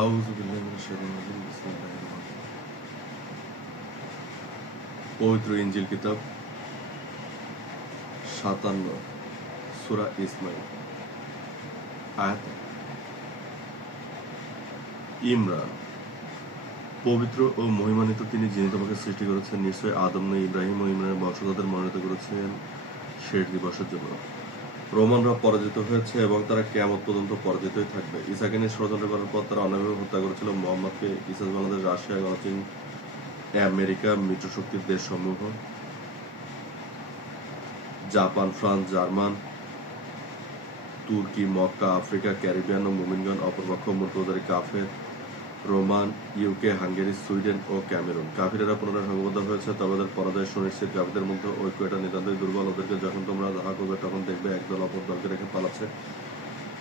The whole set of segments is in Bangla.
আউযু বিল্লাহি মিনাশ শাইতানির রাজিম। বিসমিল্লাহির রহমানির রহিম। পবিত্র ইনজিল কিতাব ৫৭ সূরা ইসমাঈল আয়াত ১। ইমরান, পবিত্র ও মহিমান্বিত তিনি, যিনি তোমাকে সৃষ্টি করেছেন। নিশ্চয়ই আদম নয়, ইব্রাহিম ও ইমরানের বংশধরদের মনোনীত করেছেন শেষ দিবসের জন্য। রোমানরা পরাজিত হয়েছে এবং তারা কিয়ামত পর্যন্ত পরাজিতই থাকবে। ঈসাকে নিয়ে ষড়যন্ত্র করার পর তারা অন্যায়ভাবে হত্যা করেছিল মুহাম্মদকে। ইসরায়েল, বাংলাদেশ, রাশিয়া, গণচীন, আমেরিকা, মিত্রশক্তির দেশসমূহ, জাপান, ফ্রান্স, জার্মান, তুর্কি, মক্কা, আফ্রিকা, ক্যারিবিয়ান ও মুমিনগণ, অপরপক্ষ মূর্তিপূজারী কাফের, রোমান, ইউকে, হাঙ্গেরি, সুইডেন ও ক্যামেরুন। কাফিরেরা পুনরায় সংঘবদ্ধ হয়েছে, তবে তাদের পরাজয় সুনিশ্চিত। কাফিরদের মধ্যে ঐক্য এটা নিতান্তই দুর্বল। ওদেরকে যখন তোমরা ধাওয়া করবে তখন দেখবে একদল অপর দলকে রেখে পালাচ্ছে।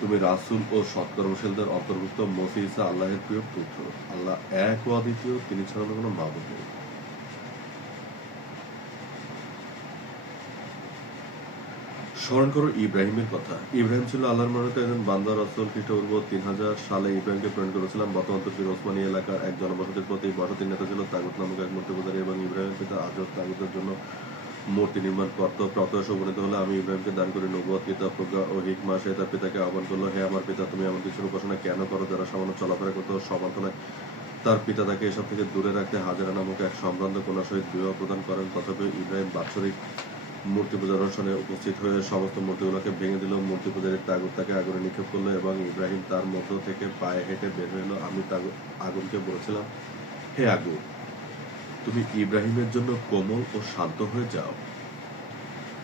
তুমি রাসূল ও সৎকর্মশীলদের অন্তর্ভুক্ত। মসিহ ঈসা আল্লাহের প্রিয় পুত্র। আল্লাহ এক ও অদ্বিতীয়, তিনি ছাড়া কোনো মাবুদ নেই। স্মরণ করো ইব্রাহিমের কথা। ইব্রাহিম ছিল আল্লাহর মনোনীত একজন বান্দা রাসূল। খ্রিস্টপূর্ব ৩০০০ সালে ইব্রাহিমকে প্রেরণ করেছিলাম বর্তমান তুর্কির ওসমানী এলাকার এক জনবসতির প্রতি। বসতির নেতা ছিল তাগুত নামক এক মূর্তিপূজারী এবং ইব্রাহিমের পিতা আজর তাগুতের জন্য মূর্তি নির্মাণ করত। প্রাতঃ উপনীত হলে আমি ইব্রাহিমকে দান করি নবুয়ত, কিতাব, প্রজ্ঞা ও হিকমা। সে তার পিতাকে আহ্বান করল, হে আমার পিতা, তুমি এমন কিছুর উপাসনা কেন করো যারা সামান্য চলাফেরা করতে সমর্থ নয়? তার পিতা তাকে এসব থেকে দূরে রাখতে হাজেরা নামক এক সম্ভ্রান্ত কন্যার সহিত বিবাহ প্রদান করেন। তথাপি ইব্রাহিম বাৎসরিক মূর্তি পূজার অনুষ্ঠানে উপস্থিত হয়ে সমস্ত মূর্তিগুলোকে ভেঙে দিল। মূর্তি পূজারীর তাগুত তাকে আগুনে নিক্ষেপ করলো এবং ইব্রাহিম তার মধ্য থেকে পায়ে হেঁটে বের হয়ে এলো। আমি আগুনকে বলেছিলাম, হে আগুন, তুমি ইব্রাহিমের জন্য কোমল ও শান্ত হয়ে যাও।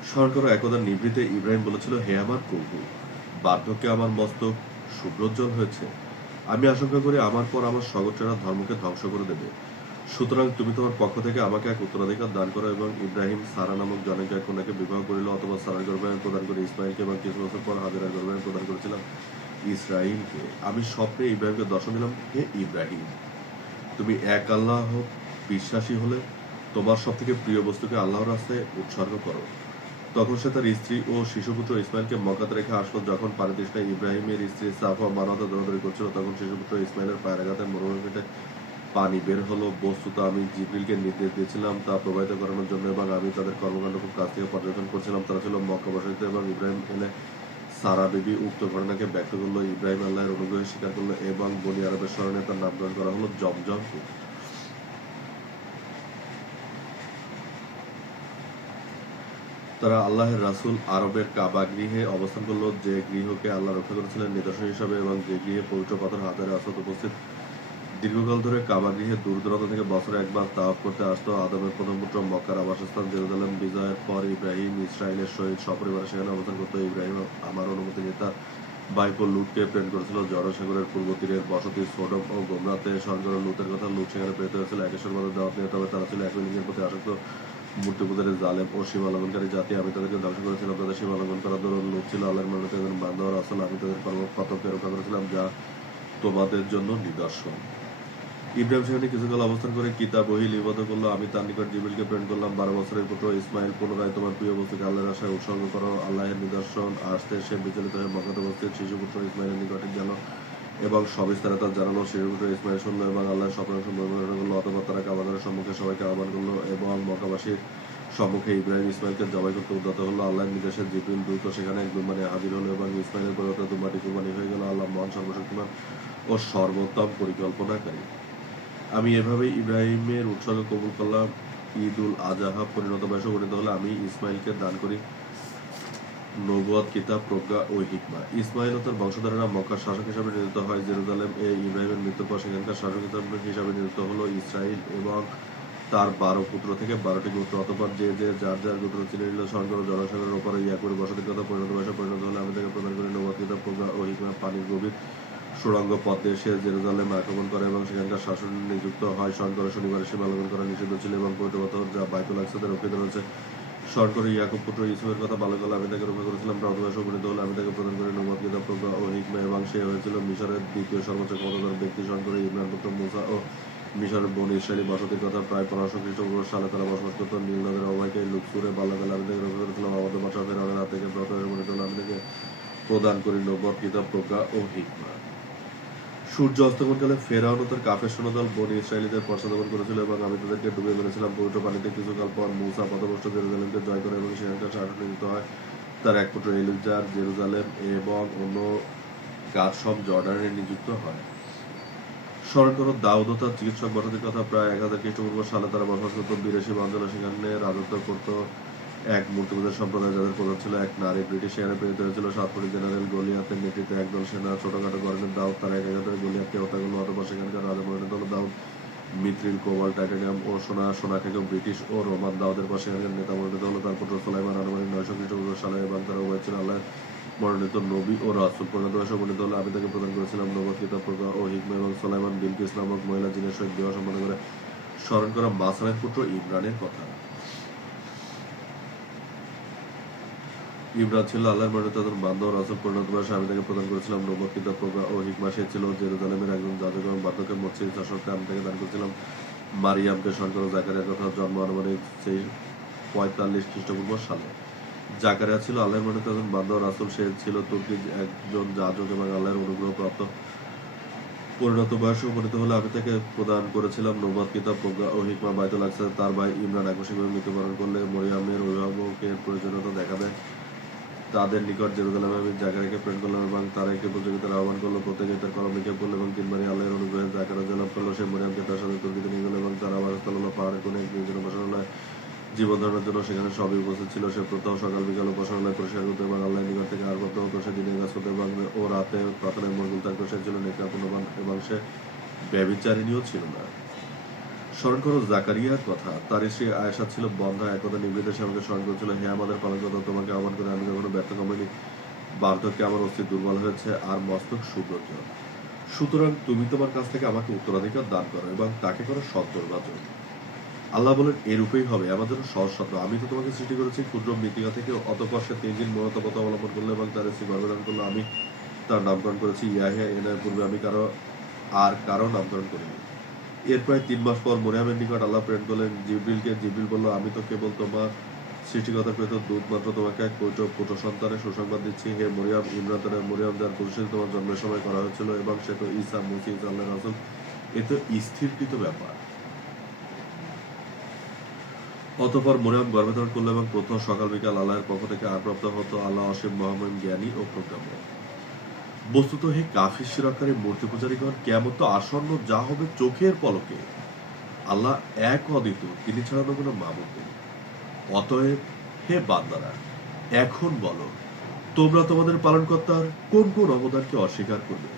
স্মরণ করো একদা নিভৃতে ইব্রাহিম বলেছিল, হে আমার প্রভু, বার্ধক্যে আমার মস্তক শুভ্রোজ্জ্বল হয়েছে। আমি আশঙ্কা করি আমার পর আমার সগোত্রেরা ধর্মকে ধ্বংস করে দেবে। সুতরাং তুমি তোমার পক্ষ থেকে আমাকে এক উত্তরাধিকার দান করো। এবং ইব্রাহিম সারা নামক জনক এক কন্যাকে বিবাহ করিল, অথবা সারার গর্ভে আমি প্রদান করি ইসমাইলকে, এবং কিছু বছর পর হাজেরার গর্ভে আমি প্রদান করেছিলাম ইসরাইলকে। আমি স্বপ্নে ইব্রাহিমকে দর্শন দিলাম, হে ইব্রাহিম, তুমি এক আল্লাহ বিশ্বাসী হলে তোমার সব থেকে প্রিয় বস্তুকে আল্লাহর রাস্তায় উৎসর্গ করো। তখন সে তার স্ত্রী ও শিশুপুত্র ইসমাইলকে মক্কাতে রেখে আসলো। যখন পানিতৃষ্ণায় ইব্রাহিমের স্ত্রী সাফা মারওয়াতে দৌড়াদৌড়ি করছিল, তখন শিশুপুত্র ইসমাইলের পায়ের আঘাতে মরুভূমি থেকে পানি বের হলো। বস্তুত আমি জিবরিলকে নির্দেশ দিয়েছিলাম তা প্রবাহিত করানোর জন্য, এবং আমি তাদের কর্মকাণ্ড খুব কাছ থেকে পর্যবেক্ষণ করছিলাম। তারা ছিল মক্কাবাসিত। এবং ইব্রাহিম এলে সারা বিবি উক্ত ঘটনাকে ব্যক্ত করলো। ইব্রাহিম আল্লাহর অনুগ্রহে স্বীকার করলো এবং বনি আরবের স্মরণে তার নামকরণ করা হলো জমজম। তারা আল্লাহের রাসূল আরবের কাবা গৃহে অবস্থান করল, যে গৃহকে আল্লাহ রক্ষা করেছিলেন নিদর্শন হিসাবে, এবং যে গৃহে পবিত্র পাথর হাজারে আসত উপস্থিত। দীর্ঘকাল ধরে কাবা গৃহে দূর দূরান্ত থেকে বছরে একবার তাওয়াফ করতে আসতো। আদমের প্রথম পুত্র মক্কার আবাসস্থান জেরুজালেম বিজয়ের পর ইব্রাহিম ইসরায়েলের সহিত সপরিবারে সেখানে অবস্থান করতো। ইব্রাহিম আমার অনুমতি নিয়ে তার ভাইপো লুতকে প্রেরণ করেছিল জড়সাগরের পূর্ব তীরের বসতি সোডম ও গোমরাতে। স্বর্গের লুতের কথা লুত সেখানে প্রেরিত হয়েছিল একেশ্বরবাদের দাওয়াত নিয়ে। তবে তারা ছিল একই লিঙ্গের প্রতি আসক্ত, মূর্তি পূজারী, জালেম ও সীমালঙ্ঘনকারী জাতি। আমি তাদেরকে ধ্বংস করেছিলাম তাদের সীমালঙ্ঘন করার দরুন। লুত ছিল আল্লাহর মনোনীত একজন বান্দা ও রাসূল। আমি তাদের কর্মকর্তব্যকে রক্ষা করেছিলাম, যা তোমাদের জন্য নিদর্শন। ইব্রাহিম সেখানে কিছুকাল অবস্থান করে কিতাব ওহী লিপিবদ্ধ করল। আমি তার নিকট জিবরিলকে প্রেরণ করলাম। ১২ বছরের পুত্র ইসমাইল, পুনরায় তোমার প্রিয় বস্তুকে আল্লাহর আশায় উৎসর্গ করো। আল্লাহের নিদর্শন আসতে সে বিচলিত হয়ে মক্কাতে উপস্থিত শিশুপুত্র ইসমাইলের নিকটে গেল এবং সবিস্তারে তার জানালো। শিশুপুত্র ইসমাইল শুনল এবং আল্লাহর স্বপ্নের বর্ণনা করলো। অতঃপর তারা কাবাগারের সম্মুখে সবাইকে আহ্বান করলো এবং মক্কাবাসীর সম্মুখে ইব্রাহিম ইসমাইলকে জবাই করতে উদ্যত হলো। আল্লাহর নির্দেশে জিবরিল দ্রুত সেখানে এক দুম্বা নিয়ে হাজির হলো এবং ইসমাইলের পরিবর্তে দুম্বাটি কুরবানি হয়ে গেল। আল্লাহ মহান, সর্বশক্তিমান ও সর্বোত্তম পরিকল্পনাকারী। আমি এভাবেই ইব্রাহিমের উৎসর্গ কবুল করলাম। ঈদ উল আজহা পরিণত বয়সে উপনীত হলে আমি ইসমাইলকে দান করি নবুয়ত, কিতাব, প্রজ্ঞা ও হিকমা। ইসমাইল ও তার বংশধরেরা মক্কার শাসক হিসাবে নিযুক্ত হয়। জেরুজালেম এ ইব্রাহিমের মৃত্যুর পর সেখানকার শাসক হিসাবে নিযুক্ত হলো ইসরাইল এবং তার ১২ পুত্র থেকে ১২টি গোত্র। অতঃপর যে যার যার গোত্র চিনে নিল। স্মরণ করো জনসাগরের ওপরে ইয়াকুবের বসতির কথা। পরিণত বয়সে পরিণত হলে আমি তাকে প্রদান করি নবুয়ত, কিতাব, প্রজ্ঞা ও হিকমা। পানির গভীর সুড়ঙ্গ পথ দিয়ে সে জেরুজালেম আক্রমণ করে এবং সেখানকার শাসন নিযুক্ত হয়। স্মরণ করো শনিবারে সীমা লঙ্ঘন করা নিষিদ্ধ ছিল এবং পবিত্র পাথর যা বাইতুল আকসাতে রক্ষিত রয়েছে। স্মরণ করো ইয়াকুব পুত্র ইউসুফের কথা। বাল্যকালে আমি তাকে রক্ষা করেছিলাম। প্রাপ্ত বয়সে উপনীত হলে আমি তাকে প্রদান করি নবুয়ত, কিতাব, প্রজ্ঞা ও হিকমা, এবং সে হয়েছিল মিশরের দ্বিতীয় সর্বোচ্চ ক্ষমতাধর ব্যক্তি। স্মরণ করো ইমরান পুত্র মূসা ও মিশরের বনী ইসরায়েলী বসতির কথা। প্রায় ১৫০০ খ্রিস্টপূর্ব সালে তারা বসবাস করত নীল নদের অববাহিকায় লুৎফুরে। বাল্যকালে আমি তাকে রক্ষা করেছিলাম আমাদের বাদশাহ ফিরআউনের হাত থেকে। প্রাপ্ত বয়সে উপনীত হলে আমি তাকে প্রদান করি নবুয়ত, কিতাব, প্রজ্ঞা ও হিকমা। সূর্য অস্তমনকালে ফেরাউন ও তার কাফের সৈন্যদল বনী ইসরায়েলীদের পশ্চাদপন করেছিল এবং আমি তাদেরকে ডুবিয়ে মেরেছিলাম পবিত্র পানিতে। কিছুকাল পর মূসা পথভ্রষ্ট জেরুজালেমকে জয় করে এবং সেখানকার শাসন নিযুক্ত হয় তার এক পুত্র এলিজার। জেরুজালেম এবং অন্য কাজ সব জর্ডানে নিযুক্ত হয়। স্মরণ করো দাউদ ও তার চিকিৎসক বসতির কথা। প্রায় 1000 খ্রিস্টপূর্ব সালে তারা বসবাস করত বিদেশি অঞ্চলে। সেখানে রাজত্ব করত এক মূর্তিপূজার সম্প্রদায় যাদের প্রধান ছিল এক নারী। ব্রিটিশ সেখানে প্রেরিত হয়েছিল সাতপুরি জেনারেল গলিয়াতের নেতৃত্বে একদল সেনা। ছোটখাটো গরনের দাউদ তারা এক একাধারে গলিয়াতকে হত্যা করল। অতঃপর সেখানকার রাজা মনোনীত হল দাউদ। মিত্রিল, কোবাল, টাইটানিয়াম ও সোনা খেকেও ব্রিটিশ ও রোমান। দাউদের পর সেখানকার নেতা মনোনীত হল তার পুত্র সুলাইমান আনুমানিক 900 খ্রিস্টপূর্ব সালে এবং তারা উভয় ছিল আল্লাহ মনোনীত নবী ও রাসূল। পরিণত বয়সে উপনীত হলে আমি তাকে প্রদান করেছিলাম নবুয়ত, কিতাব, প্রজ্ঞা ও হিকমা। এবং সুলাইমান বিলকিস নামক মহিলা জিনের সহিত বিবাহ সম্পন্ন করে। স্মরণ করা মাসলামের পুত্র ইমরানের কথা। ইমরান ছিল আল্লাহর মনোনীত বান্দা ও রাসূল। পরিণত বয়সে আমি তাকে প্রদান করেছিলাম নবুয়ত, কিতাব, প্রজ্ঞা ও হিকমা। সে ছিল জেরুজালেমের একজন যাজক এবং বার্ধক্যে মসজিদ শাসককে আমি তাকে দান করেছিলাম। মারিয়ামকে স্মরণ করো। জাকারিয়ার কথা। জন্ম আনুমানিক 45 খ্রিস্টপূর্ব সালে। জাকারিয়া ছিল আল্লাহর মনোনীত একজন বান্দা ও রাসূল। সে ছিল তুর্কির একজন যাজক এবং আল্লাহর অনুগ্রহ প্রাপ্ত। পরিণত বয়সে উপনীত হলে আমি তাকে প্রদান করেছিলাম নবুয়ত, কিতাব, প্রজ্ঞা ও হিকমা। বাইতুল আকসা তার ভাই ইমরান আকস্মিকভাবে মৃত্যুবরণ করলে মরিয়ামের অভিভাবকের প্রয়োজনীয়তা দেখা দেয়। তাদের নিকট জেরুজালেমে আমি জাকারিয়াকে প্রেরণ করলাম এবং তারা একটি প্রতিযোগিতার আহ্বান করলো। প্রত্যেকে তার কলম লিখে পড়ল এবং 3 বারই আল্লাহর অনুগ্রহে জাকারিয়া জয়লাভ করলো। সে মরিয়ামকে তার সাথে তুর্কিতে নিয়ে গেল এবং তারা আবাসস্থল হলো পাহাড়ের কোণে এক নির্জন উপাসনালয়। জীবন ধারণের জন্য সেখানে সবই উপস্থিত ছিল। সে প্রত্যহ সকাল বিকাল উপাসনালয় পরিষ্কার করতো এবং আল্লাহর নিকট থেকে আর প্রাপ্ত হতো। সে দিনের কাজ করতো এবং ও রাতে প্রার্থনায় মশগুল থাকতো। সে ছিল নেককারপূর্ণবান এবং সে ব্যভিচারিণীও ছিল না। স্মরণ করো জাকারিয়ার কথা। তার স্ত্রী আয়েশা ছিল বন্ধা। একদা নিভৃতে সে আমাকে স্মরণ করেছিল, হে আমাদের পালনকর্তা, তোমাকে আহ্বান করে আমি কখনো ব্যর্থ কামাইনি। বার্ধক্যে আমার অস্থি দুর্বল হয়েছে আর মস্তক সুব্রত। সুতরাং তুমি তোমার কাছ থেকে আমাকে উত্তরাধিকার দান করো এবং তাকে করো সদ্নির্বাচন। আল্লাহ বলেন, এরূপেই হবে আমার জন্য সহজ শব্দ। আমি তো তোমাকে সৃষ্টি করেছি ক্ষুদ্র মৃত্তিকা থেকে। অতঃপর সে 3 দিন মৌনতা পথ অবলম্বন করলো এবং তার স্ত্রী গর্ভধারণ করলো। আমি তার নামকরণ করেছি ইয়াহিয়া। এর পূর্বে আমি কারো নামকরণ করিনি। এর প্রায় 3 মাস পর মরিয়মের নিকট আল্লাহ প্রেরণ করলেন জিবরিলকে। জিবরিল বলল, আমি তো কেবল তোমার সৃষ্টিকর্তার প্রেরিত দূত মাত্র। তোমাকে এক পবিত্র পুত্র সন্তানের সুসংবাদ দিচ্ছি। হে মরিয়ম, ইমরান তার মরিয়ম যার প্রতিষ্ঠিত তোমার জন্মের সময় করা হয়েছিল এবং সে তো ঈসা মসিহ আল্লাহর রাসূল। এ তো স্থিরকৃত ব্যাপার। অতঃপর মরিয়ম গর্ভধারণ করল এবং প্রথম সকাল বিকাল আল্লাহর পক্ষ থেকে আরপ্রাপ্ত হতো। আল্লাহ অসীম মহামহিম, জ্ঞানী ও প্রজ্ঞাময়। বস্তুত হে কাফির শিরকারী মূর্তি পূজারীগণ, কিয়ামত তো আসন্ন, যা হবে চোখের পলকে। আল্লাহ এক অদ্বিতীয়, তিনি ছাড়া কোনো মাবুদ নেই। অতএব হে বান্দারা, এখন বলো, তোমরা তোমাদের পালনকর্তার কোন কোন অবদানকে অস্বীকার করবে?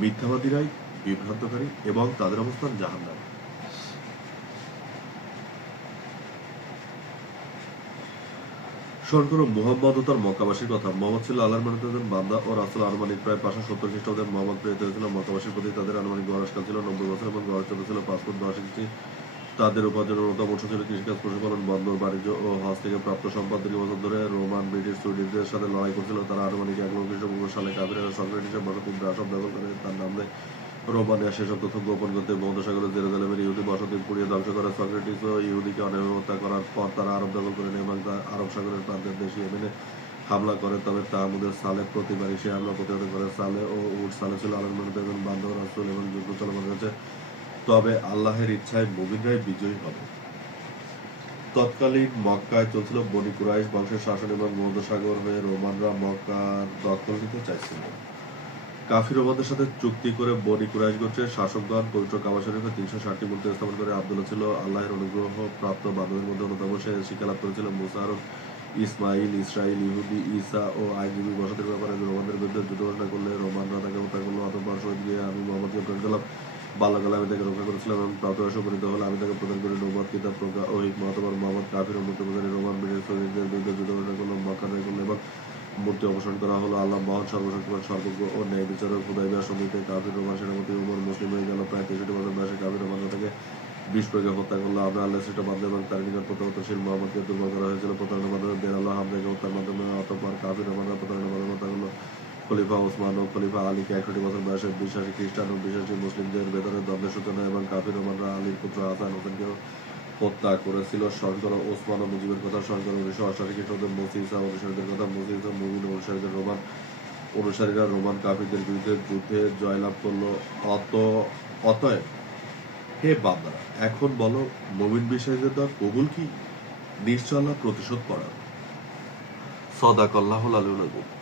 মিথ্যাবাদীরাই বিভ্রান্তকারী এবং তাদের অবস্থান জাহান্নাম। স্মরণ করো মুহাম্মদ ও তার মক্কাবাসীর কথা। মোহাম্মদ ছিল আল্লাহর মনোনীত একজন বান্দা ও রাসূল। আনুমানিক প্রায় 570 খ্রিস্টাব্দে মোহাম্মদ প্রেরিত হয়েছিল। মক্কাবাসীর প্রতি তাদের আনুমানিক বয়সকাল ছিল 90 বছর এবং গড় চলতে ছিল 5 ফুট 10 ইঞ্চি। তাদের উপার্জনের অন্যতম উৎস ছিল কৃষিকাজ, পশুপালন, বন্দর বাণিজ্য ও হজ থেকে প্রাপ্ত সম্পদ। দীর্ঘ বছর ধরে রোমান, ব্রিটিশ, সুইডিশদের সাথে লড়াই করছিল তারা। আনুমানিক 1 লক্ষ খ্রিস্টপূর্ব সালে কাফিররা সক্রেটিসের বসতি ব্রাসব দখল করে তার নাম দেয়। রোমানিয়া সেসব তথ্য গোপন করতে ভূমধ্যসাগরের জেরুজালেমের ইহুদি বসতি পুড়িয়ে ধ্বংস করে। সক্রেটিস ও ইহুদিকে অন্যায়ভাবে হত্যা করার পর তারা আরব দখল করে নেয় এবং আরব সাগরের প্রান্তের দেশ ইয়েমেনে হামলা করে। তবে তাহমুদের সালে প্রতিবারই সে হামলা প্রতিহত করে। সালে ও উট সালে ছিল আল্লাহর মনোনীত একজন বান্দা ও রাসূল এবং যুদ্ধ চলমান রয়েছে। তবে আল্লাহের ইচ্ছায় মুমিনরাই বিজয়ী হবে। তৎকালীন মক্কায় চলছিল বনী কুরাইশ বংশের শাসন এবং ভূমধ্যসাগর হয়ে রোমানরা মক্কার দখল নিতে চাইছিল। কাফির রোমানদের সাথে চুক্তি করে বনী কুরাইশ গোত্রের শাসকগণ পবিত্র কাবা শরীফে 360টি মূর্তি স্থাপন করে। আব্দুল্লাহ ছিল আল্লাহের অনুগ্রহ প্রাপ্ত বান্দাদের মধ্যে অন্যতম। সে শিক্ষালাভ করেছিল মুসা, হারুন, ইসমাইল, ইসরাইল, ইহুদি, ঈসা ও আইনজীবী বসতির ব্যাপারে রোমানদের বিরুদ্ধে যুদ্ধ ঘোষণা করলে রোমানরা তাকে হত্যা করলো। অতঃপর শহীদ গিয়ে আমি মোহাম্মদকে প্রেরণ করলাম। বাল্যকালে আমি তাকে রক্ষা করেছিলাম এবং প্রাপ্তবয়সে উপনীত হলে আমি তাকে প্রদান করি নবুয়ত, কিতাব, প্রজ্ঞা ও হিকমা। অতঃপর মোহাম্মদ কাফির ও মূর্তি পূজারী রোমান ব্রিটিশ সৈনিকদের বিরুদ্ধে যুদ্ধ ঘোষণা করলো। মক্কা জয় করলো এবং মূর্তি অপসারণ করা হলো। আল্লাহ মহান, সর্বশক্তিমান, সর্বজ্ঞ ও ন্যায় বিচারক। হুদায়বিয়ার সন্ধিতে কাফির রোমান সেনাপতি উমর মুসলিম হয়ে গেল। প্রায় 63 বছর বয়সে কাফির রোমানরা তাকে বিষ প্রয়োগে হত্যা করলো। আমরা আল্লাহ সৃষ্ট বান্দা এবং তার নিকট প্রত্যাবর্তনশীল মোহাম্মদকে দুর্বল করা হয়েছিল প্রতারণার মাধ্যমে। বেরাল্লাহ হামজাকে হত্যার মাধ্যমে। অতঃপর কাফির রোমানরা প্রতারণার মাধ্যমে হত্যা করলো খলিফা ওসমান ও খলিফা আলীকে। 61 বছর বয়সে বিশ্বাসী খ্রিস্টান ও বিশ্বাসী মুসলিমদের ভেতরে দ্বন্দ্বের সূচনা এবং কাফির রোমানরা আলীর পুত্র হাসান হোসেনকেও হত্যা করেছিল। স্মরণ করো ওসমান ও মুজিবের কথা। স্মরণ করো 1988 খ্রিস্টাব্দে মসিহ অনুসারীদের কথা। মসিহ মুমিন অনুসারীদের রোমান অনুসারীরা রোমান কাফিরদের বিরুদ্ধে যুদ্ধে জয়লাভ করলো। অতএব হে বান্দারা, এখন বলো মুমিন বিশ্বাসীদের দেওয়া কবুল কি? নিশ্চয় আল্লাহ প্রতিশোধ করার। সদাকাল্লাহুল আলিয়্যুল আযীম।